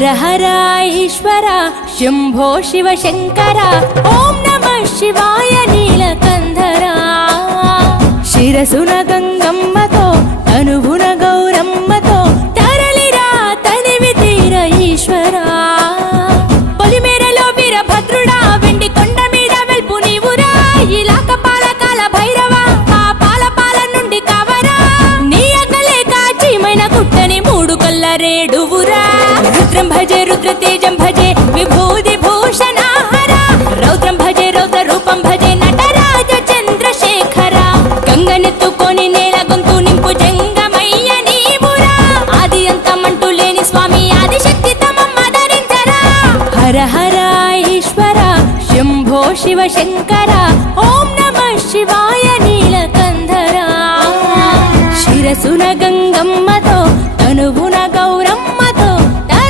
హర హర ఈశ్వర శంభో శివ శంకర ఓం నమః శివాయ నీలకంధర శిరసున గంగమ్మతో తనువున గౌరమ్మతో తరలిరా తనివి తీర ఈశ్వరా పొలిమేరలో వీరభద్రుడా వెండి కొండ మీద వెల్పు నీవురా ఇలాక పాలకాల భైరవ ఆ పాల నుండి కావరా నీ అకలే కాచీమైన కుట్టని మూడు కల్ల రేడువురా రుద్రం భజే రుద్ర తేజం భజే విభూతి భూషణాహర రౌద్రం భజే రౌద్ర రూపం భజే నటరాజ చంద్రశేఖర గంగనెత్తుకొని నేల గొంతు నింపు జంగమయ్య నీవురా ఆది అంతమంటూ లేని స్వామి ఆదిశక్తి తమమ్మ ధరించరా హర హర ఈశ్వర శంభో శివ శంకర ఓం నమః శివాయ నీలకంధర శిరసున గంగమ్మ